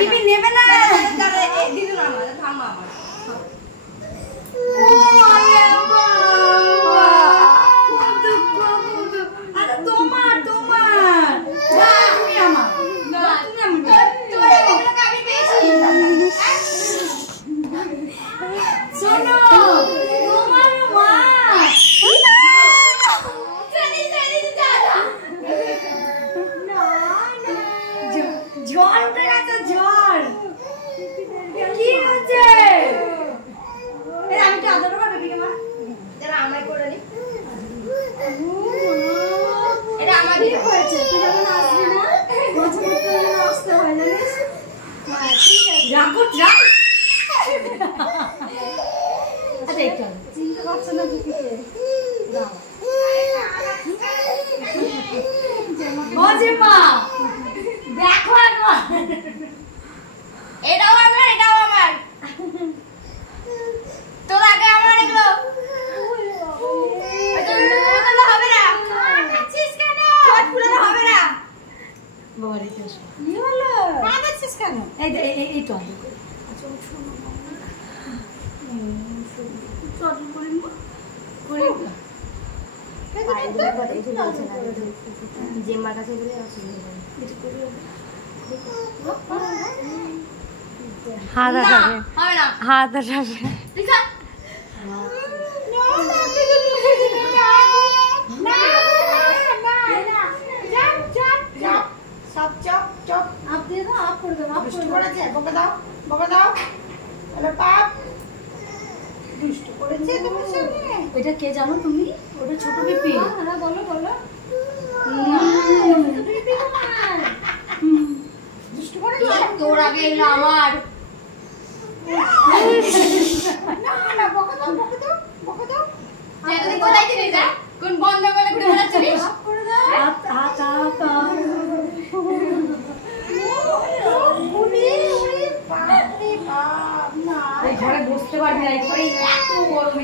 তুমি নেবে না দিদি না আমার ঠাম্মা আমার हाथ এটা কে জানো তুমি? ওটা ছোট পিপি। হ্যাঁ বলো বলো। দুষ্টু করেছে তোর আগে এলো আমার। না না বকা দাও বকা দাও বকা দাও। তুই কোথায় ছিলিস রে? কোন বন্ধ করে ঘুরে বেড়াচ্ছিস? করে দাও। হাত হাত হাত। ওরে ওরে বাপ রে বাপ। না এই ঘরে বসতে পারবি না, এই ঘরে এত গরম।